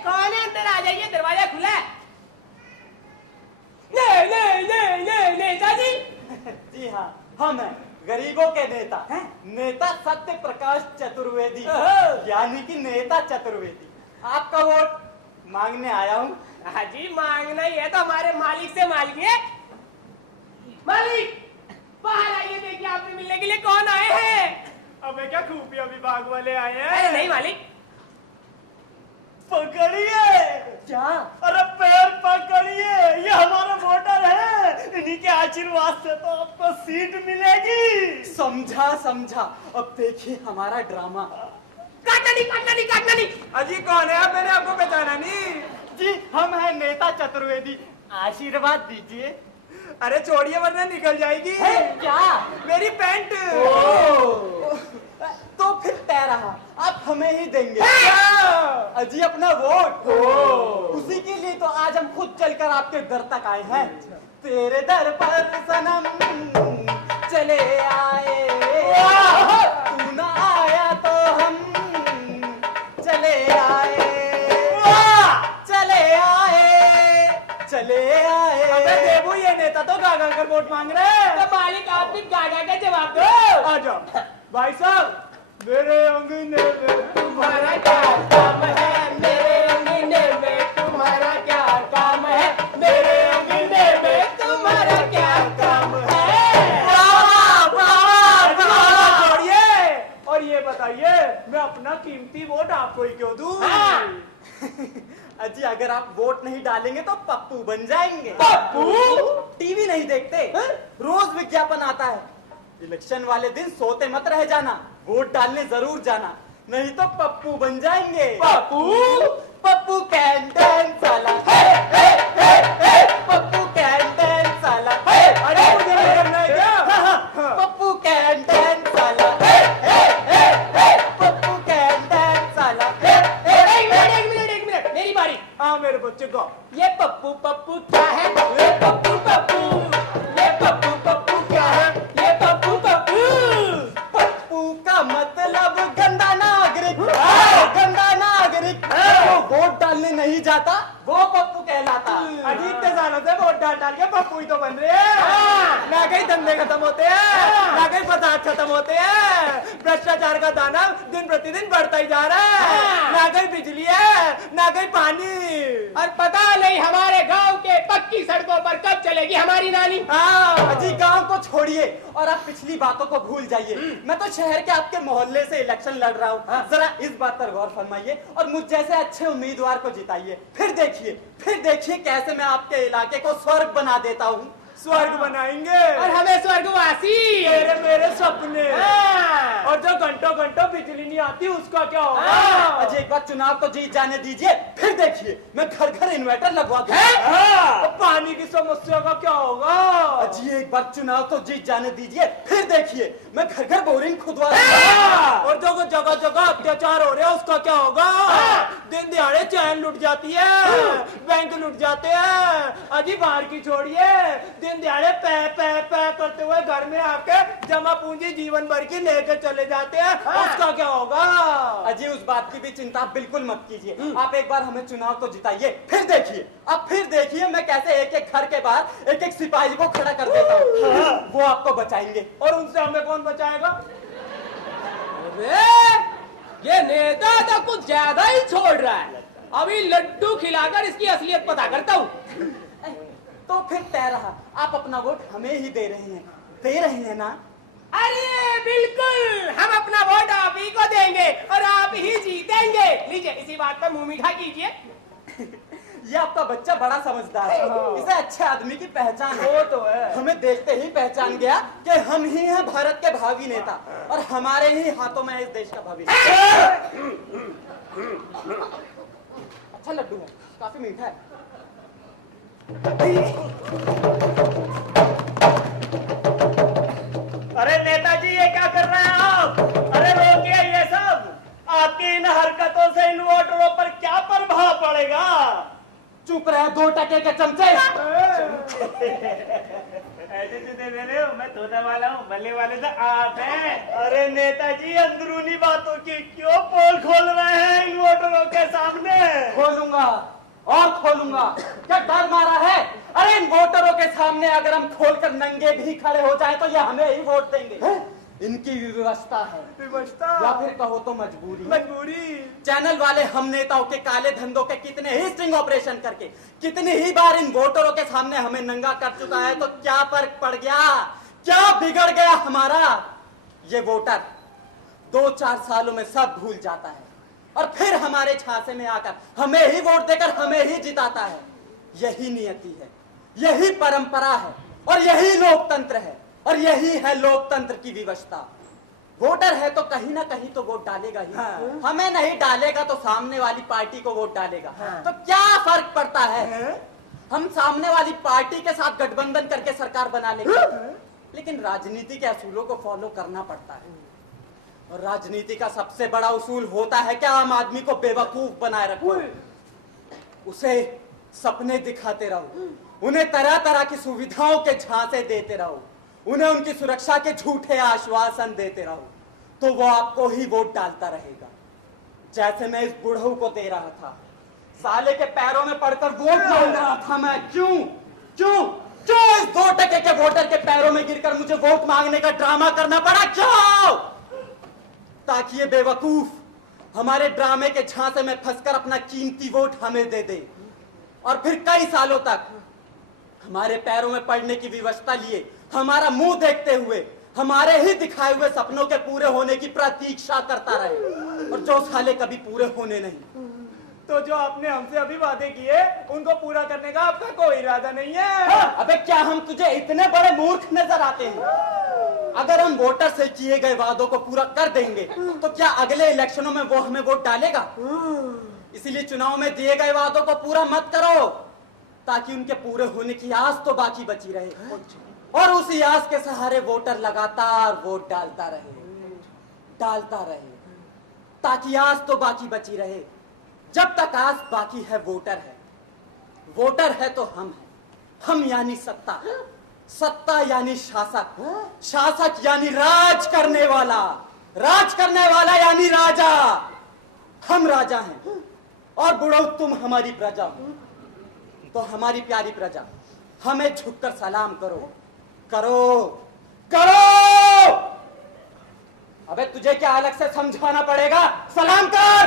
कौन है? अंदर आ जाइए, दरवाजा खुला है। नेता जी। जी हाँ, हम हैं गरीबों के नेता हैं, नेता सत्य प्रकाश चतुर्वेदी, यानी कि नेता चतुर्वेदी। आपका वोट मांगने आया हूँ। हाँ जी, मांगना ही है तो हमारे मालिक से मांगिए। मालिक बाहर आइए, देखिए आपसे मिलने के लिए कौन आए हैं। अबे क्या खुफिया विभाग वाले आए हैं? अरे नहीं मालिक। पकड़िए। क्या? अरे पैर पकड़िए, ये हमारे वोटर हैं, इन्हीं के आशीर्वाद से तो आपको सीट मिलेगी। समझा समझा। अब देखिए हमारा ड्रामा। काटना नहीं। अजी कौन है आप? मैंने आपको पहचाना नहीं। जी हम हैं नेता चतुर्वेदी, आशीर्वाद दीजिए। अरे छोड़िए वरना निकल जाएगी। क्या? मेरी पैंट। तो फिर तय रहा, आप हमें ही देंगे। अजी अपना वोट। उसी के लिए तो आज हम खुद चलकर आपके दर तक आए हैं। तेरे दर पर सनम चले आए, तू ना आया तो हम चले आए, चले आए। अबे देबू, ये नेता तो गा कर वोट मांग रहे हैं। तो मालिक आप भी गागा का जवाब दो। आ जाओ भाई साहब। मेरे अंगने में तुम्हारा क्या काम है? मेरे अंगने में तुम्हारा क्या काम है? मेरे अंगने में तुम्हारा क्या काम है? छोड़िए और ये बताइए, मैं अपना कीमती वोट आपको ही क्यों दूं? अजी अगर आप वोट नहीं डालेंगे तो पप्पू बन जाएंगे। पप्पू? टीवी नहीं देखते? रोज विज्ञापन आता है। इलेक्शन वाले दिन सोते मत रह जाना, वोट डालने जरूर जाना, नहीं तो पप्पू बन जाएंगे। पप्पू कैन डांस साला, पप्पू कैन डांस साला। अरे मुझे नहीं करना है क्या? पप्पू कैन डांस साला, पप्पू कैन डांस साला। एक मिनट, मेरी बारी। हाँ मेरे बच्चे को। ये पप्पू क्या है? ये पप्पू क्या है? ये पप्पू पप्पू का मतलब गंदा नागरिक। गंदा नागरिक वो वोट डालने नहीं जाता, वो पप्पू कहलाता। अजी इतने सालों से वोट डाल के पप्पू ही तो बन रहे हैं। ना कहीं धंधे खत्म होते हैं, ना कहीं फसाद खत्म होते हैं, भ्रष्टाचार का दाना दिन प्रतिदिन बढ़ता ही जा रहा है। ना कहीं बिजली है, ना कहीं पानी। और पता नहीं हमारे गांव के पक्की सड़कों पर कब चलेगी हमारी नाली। अजी गांव को छोड़िए और आप पिछली बातों को भूल जाइए। मैं तो शहर के आपके मोहल्ले से इलेक्शन लड़ रहा हूँ। जरा इस बात पर गौर फरमाइए और मुझ जैसे अच्छे उम्मीदवार को जिताइए। फिर देखिए कैसे मैं आपके इलाके को स्वर्ग बना देता हूँ। स्वर्ग बनाएंगे और हमें स्वर्गवासी। मेरे सपने। और जो घंटों बिजली नहीं आती उसका क्या होगा? अजी एक बार चुनाव तो जीत जाने दीजिए, फिर देखिए मैं घर घर इन्वर्टर लगवा दूंगा। पानी की समस्या का क्या होगा? अजी एक बार चुनाव तो जीत जाने दीजिए, फिर देखिए मैं घर घर बोरिंग खुदवा दूंगा। और जो जगह जगह अत्याचार हो रहे हैं उसका क्या होगा? दिन दिहाड़े चैन लुट जाती है, बैंक लुट जाते हैं। अजी बाहर की छोड़िए, दिन दिहाड़े पै करते हुए घर में आके जमा पूंजी जीवन भर की लेके चले जाते हैं। उसका क्या होगा? अजी उस बात की भी चिंता बिल्कुल मत कीजिए। आप एक बार हमें चुनाव तो जिताइए, फिर देखिए मैं कैसे एक एक घर के बाहर एक एक सिपाही को खड़ा कर देता हूँ। वो आपको बचाएंगे। और उनसे हमें कौन बचाएगा? अरे ये नेता तो कुछ ज्यादा ही छोड़ रहा है। अभी लड्डू खिलाकर इसकी असलियत पता करता हूँ। तो फिर तय रहा, आप अपना वोट हमें ही दे रहे हैं ना? अरे बिल्कुल, हम अपना वोट आप ही को देंगे और आप ही जीतेंगे। लीजिए इसी बात पर मुंह मीठा कीजिए। ये आपका बच्चा बड़ा समझदार है, इसे अच्छे आदमी की पहचान है। वो तो है। हमें देखते ही पहचान गया कि हम ही हैं भारत के भावी नेता और हमारे ही हाथों में है इस देश का भविष्य। अच्छा लड्डू है, काफी मीठा है। अरे नेताजी ये क्या कर रहे हैं आप? अरे रोकिए ये सब। आपकी इन हरकतों से इन वोटरों पर क्या प्रभाव पड़ेगा? चुप रहे 2 टके के चमचे। ऐसे दे रहे हो, मैं तोता वाला हूँ, बल्ले वाले तो आप हैं। अरे नेताजी अंदरूनी बातों की क्यों पोल खोल रहे हैं इन वोटरों के सामने? खोलूंगा खोलूंगा और खोलूंगा। क्या डर मारा है? अरे इन वोटरों के सामने अगर हम खोलकर नंगे भी खड़े हो जाए तो ये हमें ही वोट देंगे। इनकी व्यवस्था है, व्यवस्था या फिर कहो तो मजबूरी। मजबूरी। चैनल वाले हम नेताओं के काले धंधों के कितने ही स्टिंग ऑपरेशन करके कितनी ही बार इन वोटरों के सामने हमें नंगा कर चुका है, तो क्या फर्क पड़ गया? क्या बिगड़ गया हमारा? ये वोटर 2-4 सालों में सब भूल जाता है और फिर हमारे झांसे में आकर हमें ही वोट देकर हमें ही जिताता है। यही नियति है, यही परंपरा है और यही लोकतंत्र है और यही है लोकतंत्र की व्यवस्था। वोटर है तो कहीं ना कहीं तो वोट डालेगा ही। हाँ। हमें नहीं डालेगा तो सामने वाली पार्टी को वोट डालेगा। हाँ। तो क्या फर्क पड़ता है? हम सामने वाली पार्टी के साथ गठबंधन करके सरकार बना लेंगे, लेकिन राजनीति के असूलों को फॉलो करना पड़ता है। और राजनीति का सबसे बड़ा उसूल होता है क्या? आम आदमी को बेवकूफ बनाए रखो, उसे सपने दिखाते रहो, उन्हें तरह तरह की सुविधाओं के झांसे देते रहो, उन्हें उनकी सुरक्षा के झूठे आश्वासन देते रहो, तो वो आपको ही वोट डालता रहेगा। जैसे मैं इस बुढ़ऊ को दे रहा था, साले के पैरों में पड़कर वोट मांग रहा था मैं। क्यों क्यों क्यों इस 2% के वोटर के पैरों में गिरकर मुझे वोट मांगने का ड्रामा करना पड़ा? क्यों? ताकि ये बेवकूफ हमारे ड्रामे के झांसे में फंसकर अपना कीमती वोट हमें दे दे और फिर कई सालों तक हमारे पैरों में पड़ने की व्यवस्था लिए हमारा मुंह देखते हुए हमारे ही दिखाए हुए सपनों के पूरे होने की प्रतीक्षा करता रहे, और जो साले कभी पूरे होने नहीं। तो जो आपने हमसे अभी वादे किए उनको पूरा करने का आपका कोई इरादा नहीं है? हाँ, अबे क्या हम तुझे इतने बड़े मूर्ख नजर आते हैं? अगर हम वोटर से किए गए वादों को पूरा कर देंगे तो क्या अगले इलेक्शनों में वो हमें वोट डालेगा? इसीलिए चुनाव में दिए गए वादों को पूरा मत करो, ताकि उनके पूरे होने की आस तो बाकी बची रहे, और उसी आस के सहारे वोटर लगातार वोट डालता रहे, ताकि आस तो बाकी बची रहे। जब तक आस बाकी है वोटर है तो हम हैं। हम यानी सत्ता यानी शासक यानी राज करने वाला यानी राजा। हम राजा हैं और बुढ़ऊ तुम हमारी प्रजा हो। तो हमारी प्यारी प्रजा, हमें झुककर सलाम करो। अबे तुझे क्या अलग से समझाना पड़ेगा? सलाम कर।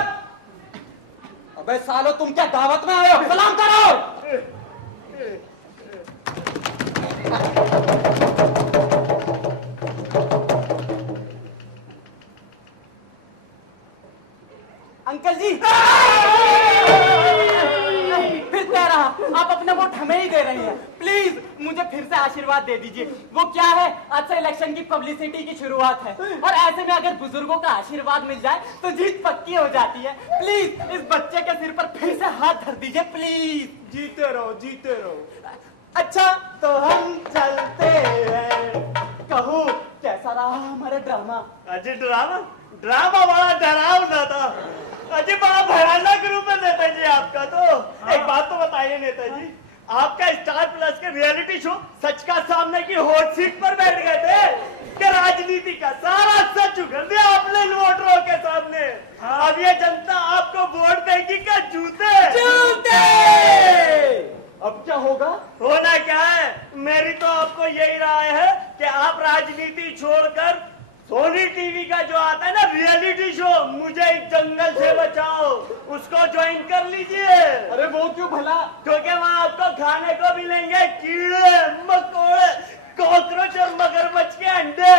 अबे सालो तुम क्या दावत में आए हो? सलाम करो। अंकल जी फिर कह रहा, आप अपना वोट हमें ही दे रहे हैं। प्लीज मुझे फिर से आशीर्वाद दे दीजिए। वो क्या है, आज से इलेक्शन की पब्लिसिटी की शुरुआत है और ऐसे में अगर बुजुर्गों का आशीर्वाद मिल जाए तो जीत पक्की हो जाती है। प्लीज इस बच्चे के सिर पर फिर से हाथ धर दीजिए प्लीज। जीते रहो। अच्छा तो हम चलते हैं। कहो कैसा रहा हमारा ड्रामा? अजी ड्रामा बड़ा डरावना था। अजी बड़ा भयानक रूप है नेताजी आपका। तो एक बात तो बताइए नेताजी, आपका स्टार प्लस के रियलिटी शो सच का सामने की हॉट सीट पर बैठ गए थे कि राजनीति का सारा सच उगल दिया आपने वोटरों के सामने। अब ये जनता आपको वोट देगी क्या? जूते। अब क्या होगा? होना क्या है, मेरी तो आपको यही राय है कि आप राजनीति छोड़कर सोनी टीवी का जो आता है ना रियलिटी शो, मुझे एक जंगल से बचाओ, उसको ज्वाइन कर लीजिए। अरे वो क्यों भला? क्योंकि वहाँ आपको खाने को मिलेंगे कीड़े मकोड़े, कॉकरोच और मगरमच्छ के अंडे।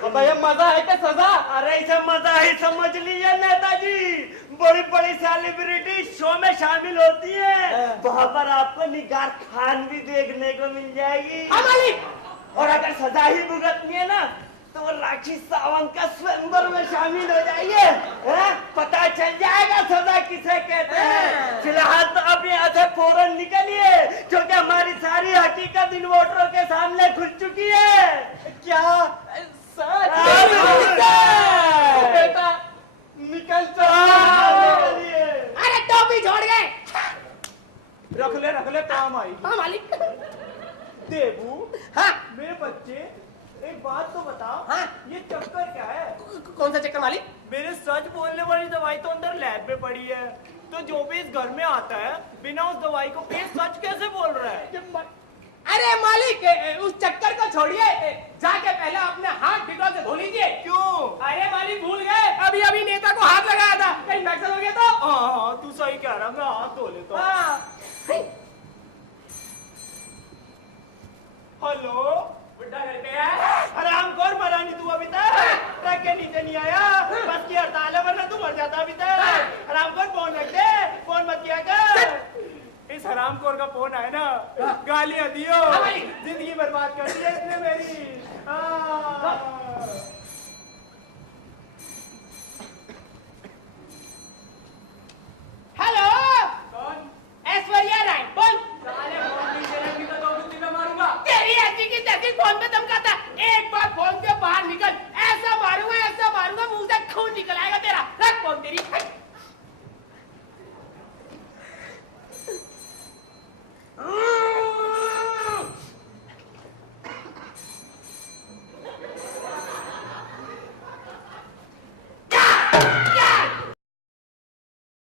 तो भैया मजा है क्या सजा? अरे इसे मजा ही समझ लीजिए नेताजी। बड़ी बड़ी सेलिब्रिटी शो में शामिल होती है, वहाँ पर आपको निगार खान भी देखने को मिल जाएगी। और अगर सजा ही भुगतनी है ना तो राखी सावंत का स्वयंवर में शामिल हो जाइए, पता चल जाएगा सजा किसे कहते हैं। फिलहाल तो अब यहाँ से फौरन निकलिए, क्योंकि हमारी सारी हकीकत इन वोटरों के सामने खुल चुकी है। क्या सच? बेटा निकल निकलिए। अरे टोपी छोड़ गए। रख ले काम आई। हाँ मालिक। देबू, हाँ मेरे बच्चे एक बात तो बताओ। हाँ? ये चक्कर क्या है? कौन सा चक्कर मालिक? मेरे सच बोलने वाली दवाई तो अंदर लैब में पड़ी है, तो जो भी इस घर में आता है बिना उस दवाई को पिए सच कैसे बोल रहा है? अरे मालिक, उस चक्कर को छोड़िए, जाके पहले अपने हाथ डिटॉल से धो लीजिए। क्यों? अरे मालिक भूल गए, अभी अभी नेता को हाथ लगाया था, कहीं इन्फेक्शन हो गया तो। हाँ तू सही कह रहा, मैं हाथ धो लेता हूँ। हाँ। हेलो, बुड्ढा घर पे है? आराम कर मरानी, तू अभी तक ट्रक के नीचे नहीं आया, बस की हड़ताल है, वरना तू मर जाता अभी तक। आराम कर, फोन रख दे, फोन मत किया कर। इस हरामखोर का फोन आया ना, गालियां दियो, जिंदगी बर्बाद कर दी है इसने मेरी। हाँ।